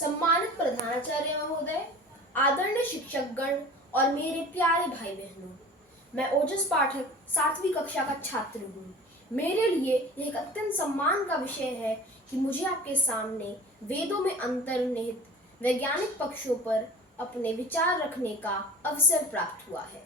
सम्मानित प्रधानाचार्य महोदय, आदरणीय शिक्षकगण और मेरे प्यारे भाई बहनों, मैं ओजस पाठक 7वीं कक्षा का छात्र हूँ। मेरे लिए यह एक अत्यंत सम्मान का विषय है कि मुझे आपके सामने वेदों में अंतर्निहित वैज्ञानिक पक्षों पर अपने विचार रखने का अवसर प्राप्त हुआ है।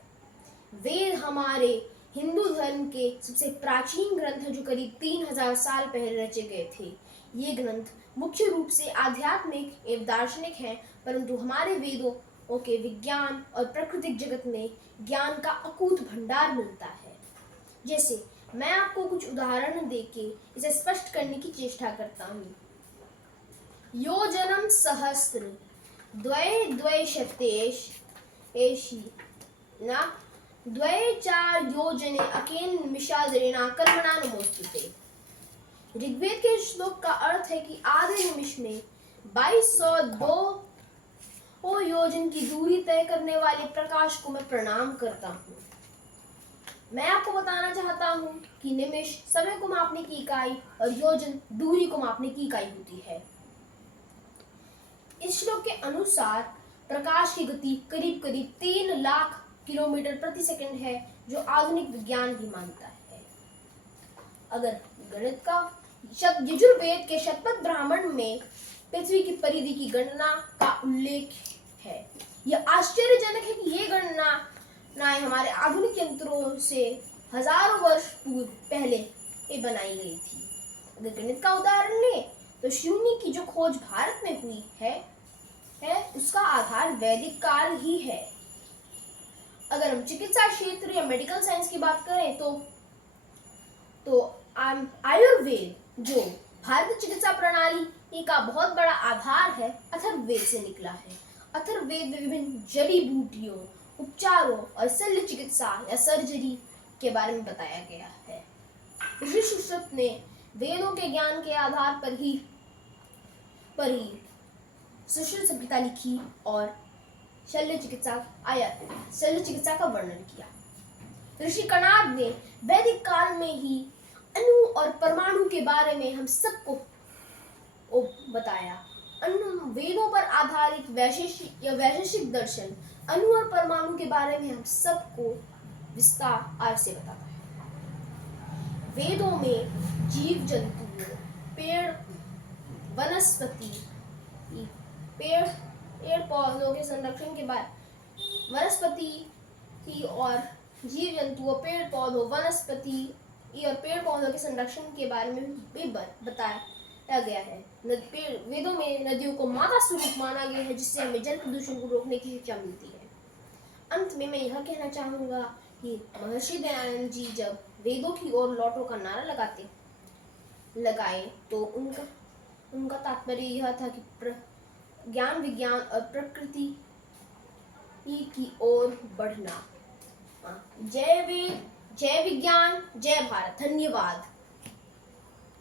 वेद हमारे हिंदू धर्म के सबसे प्राचीन ग्रंथ हैं जो करीब 3000 साल पहले रचे गए थे। ये ग्रंथ मुख्य रूप से आध्यात्मिक एवं दार्शनिक हैं, परंतु हमारे वेदों के विज्ञान और प्राकृतिक जगत में ज्ञान का अकूत भंडार मिलता है। जैसे मैं आपको कुछ उदाहरण देके इसे स्पष्ट करने की चेष्टा करता हूँ। योजनम सहस्त्र द्वय द्वैशतेश एषि न द्वय चार योजने अकेन निमिषादरेणा कर्मणा नमोस्तुते। ऋग्वेद के श्लोक का अर्थ है कि आधे निमिष में 2202 योजन की दूरी तय करने वाले प्रकाश को मैं प्रणाम करता हूँ। मैं आपको बताना चाहता हूँ कि निमिष समय को मापने की इकाई और योजन दूरी को मापने की इकाई होती है। इस श्लोक के अनुसार प्रकाश की गति करीब करीब 3 लाख किलोमीटर प्रति सेकंड है, जो आधुनिक विज्ञान भी मानता है। अगर गणित का यजुर्वेद के शतपथ ब्राह्मण में पृथ्वी की परिधि की गणना का उल्लेख है। यह आश्चर्यजनक है कि ये गणनाएं हमारे आधुनिक यंत्रों से हजारों वर्ष पूर्व पहले बनाई गई थी। अगर गणित का उदाहरण लें तो शून्य की जो खोज भारत में हुई है उसका आधार वैदिक काल ही है। अगर हम चिकित्सा क्षेत्र या मेडिकल साइंस की बात करें तो आयुर्वेद, जो भारतीय चिकित्सा प्रणाली का बहुत बड़ा आधार है, अथर्ववेद से निकला है। अथर्ववेद में विभिन्न जड़ी बूटियों, उपचारों और शल्य चिकित्सा या सर्जरी के बारे में बताया गया है। ऋषि सुश्रुत ने वेदों के ज्ञान के आधार पर ही सुश्रुत सभ्यता लिखी और शल्य चिकित्सा का वर्णन किया। ऋषि कणाद ने वैदिक काल में ही अणु और परमाणु के बारे में हम सबको बताया। वेदों पर आधारित वैशेषिक दर्शन अणु और परमाणु के बारे में हम सबको विस्तार से बताता है। वेदों में जीव जंतुओं, पेड़ वनस्पति, पेड़ पौधों के संरक्षण के बाद वनस्पति और जीव जंतुओं, पेड़ पौधों, वनस्पति और पेड़ पौधों के संरक्षण के बारे में भी बताया गया है। वेदों में नदियों को माता स्वरूप माना गया है, जिससे हमें जल प्रदूषण को रोकने की शिक्षा मिलती है। अंत में मैं यह कहना चाहूँगा कि महर्षि दयानंद जी जब वेदों की ओर लौटो का नारा लगाए तो उनका तात्पर्य यह था कि ज्ञान, विज्ञान और प्रकृति की ओर बढ़ना। जय वेद, जय विज्ञान, जय भारत। धन्यवाद।